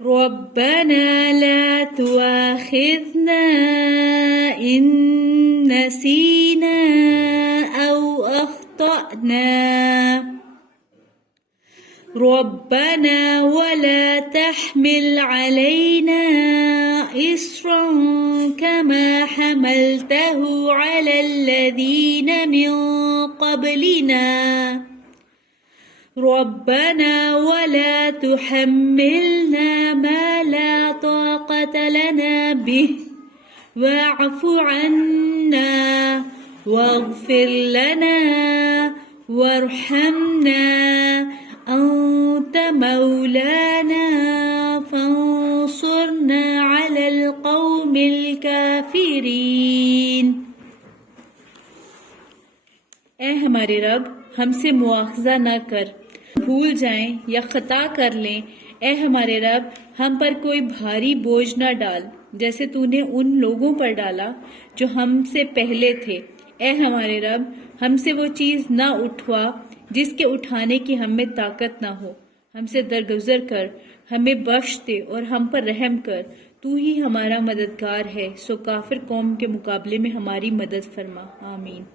ربنا لا تؤاخذنا إن نسينا أو أخطأنا ربنا ولا تحمل علينا إصرا كما حملته على الذين من قبلنا ربنا ولا تحملنا ما لا طاقة لنا به واعف عنا واغفر لنا وارحمنا أنت مولانا فانصرنا على القوم الكافرين। ऐ हमारे रब, हमसे मुआखजा न कर, भूल जाएं या खता कर लें। ऐ हमारे रब, हम पर कोई भारी बोझ न डाल जैसे तूने उन लोगों पर डाला जो हमसे पहले थे। ऐ हमारे रब, हमसे वो चीज़ न उठवा जिसके उठाने की हमें ताकत न हो। हमसे दरगुजर कर, हमें बख्श दे और हम पर रहम कर। तू ही हमारा मददगार है, सो काफिर कौम के मुकाबले में हमारी मदद फरमा। आमीन।